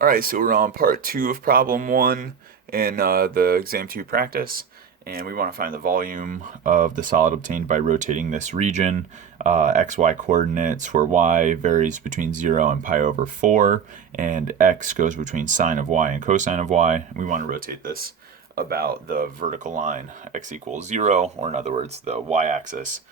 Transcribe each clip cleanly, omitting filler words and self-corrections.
All right, so we're on part two of problem one in the exam two practice, and we want to find the volume of the solid obtained by rotating this region. XY coordinates where y varies between 0 and pi over 4, and x goes between sine of y and cosine of y. We want to rotate this about the vertical line x equals 0, or in other words, the y-axis.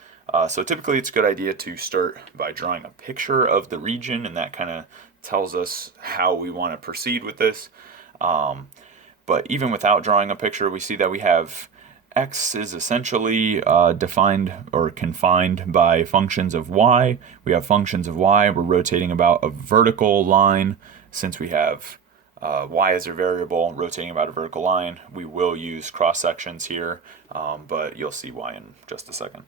So typically it's a good idea to start by drawing a picture of the region, and that kind of tells us how we want to proceed with this. But even without drawing a picture, we see that we have x is essentially defined or confined by functions of y. We have functions of y. We're rotating about a vertical line. Since we have y as a variable, rotating about a vertical line, we will use cross sections here, but you'll see why in just a second.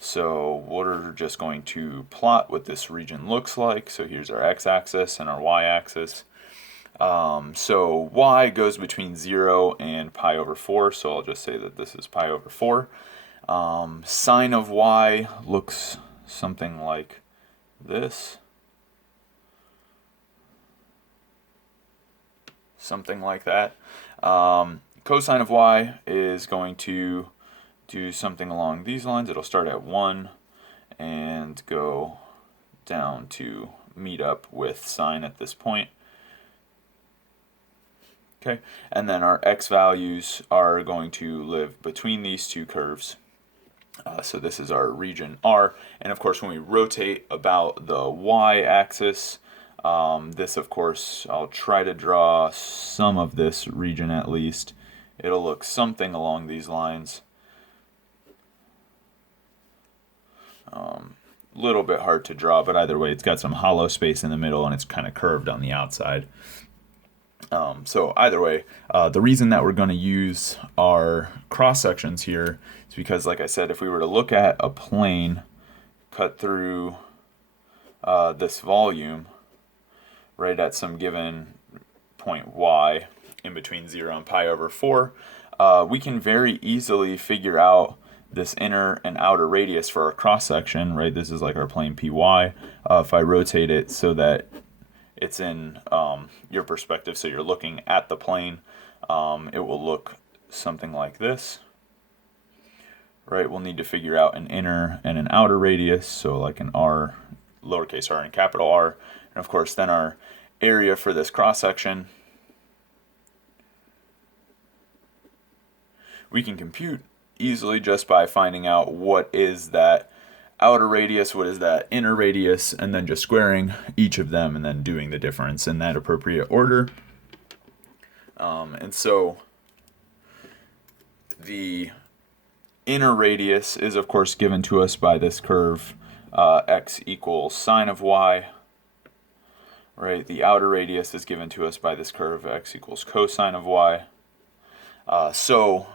So we're just going to plot what this region looks like. So here's our x-axis and our y-axis. So y goes between 0 and pi over 4, so I'll just say that this is pi over 4. Sine of y looks something like this. Something like that. Cosine of y is going to do something along these lines. It'll start at 1 and go down to meet up with sine at this point. Okay, and then our x values are going to live between these two curves. So this is our region R, and of course when we rotate about the y-axis, this of course, I'll try to draw some of this region at least. It'll look something along these lines. Little bit hard to draw, but either way it's got some hollow space in the middle and it's kind of curved on the outside. So either way, the reason that we're going to use our cross sections here is because, like I said, if we were to look at a plane cut through this volume right at some given point y in between 0 and pi over 4, we can very easily figure out this inner and outer radius for our cross section, right? This is like our plane PY. If I rotate it so that it's in your perspective, so you're looking at the plane, it will look something like this, right? We'll need to figure out an inner and an outer radius, so like an r, lowercase r and capital R, and of course then our area for this cross section we can compute easily just by finding out what is that outer radius, what is that inner radius, and then just squaring each of them and then doing the difference in that appropriate order. And so the inner radius is of course given to us by this curve x equals sine of y, right? The outer radius is given to us by this curve x equals cosine of y. So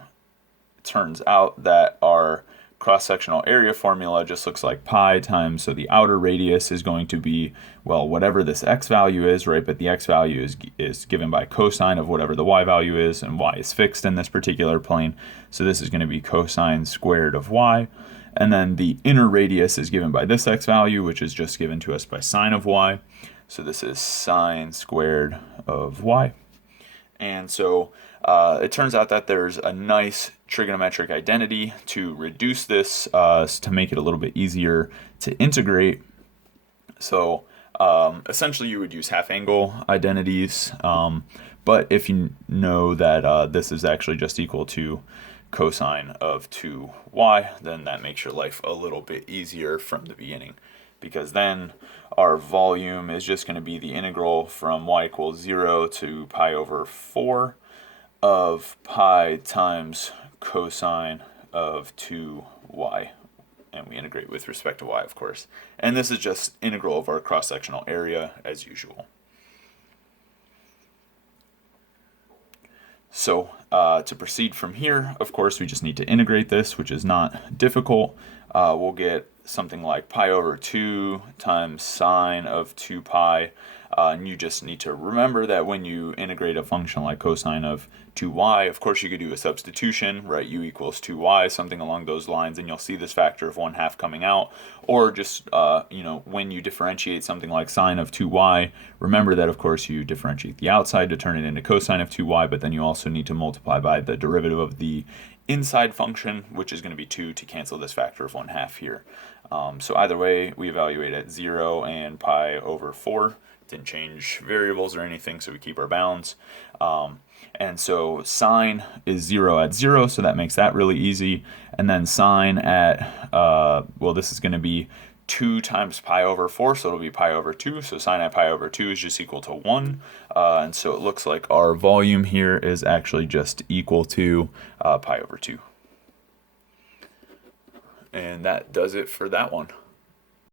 it turns out that our cross-sectional area formula just looks like pi times, so the outer radius is going to be, well, whatever this x value is, right? But the x value is given by cosine of whatever the y value is, and y is fixed in this particular plane. So this is going to be cosine squared of y. And then the inner radius is given by this x value, which is just given to us by sine of y. So this is sine squared of y. And so it turns out that there's a nice trigonometric identity to reduce this to make it a little bit easier to integrate. So essentially you would use half angle identities, but if you know that this is actually just equal to cosine of 2y, then that makes your life a little bit easier from the beginning, because then our volume is just going to be the integral from y equals 0 to pi over 4 of pi times cosine of 2y, and we integrate with respect to y, of course. And this is just integral of our cross-sectional area as usual. So to proceed from here, of course, we just need to integrate this, which is not difficult. We'll get something like pi over 2 times sine of 2 pi. And you just need to remember that when you integrate a function like cosine of 2y, of course you could do a substitution, right? U equals 2y, something along those lines, and you'll see this factor of 1/2 coming out. Or just, when you differentiate something like sine of 2y, remember that, of course, you differentiate the outside to turn it into cosine of 2y, but then you also need to multiply by the derivative of the inside function, which is going to be 2, to cancel this factor of 1/2 here. So either way, we evaluate at 0 and pi over 4. Didn't change variables or anything, so we keep our bounds. And so sine is 0 at 0, so that makes that really easy. And then sine at, this is going to be 2 times pi over 4, so it'll be pi over 2. So sine at pi over 2 is just equal to 1. And so it looks like our volume here is actually just equal to pi over 2. And that does it for that one.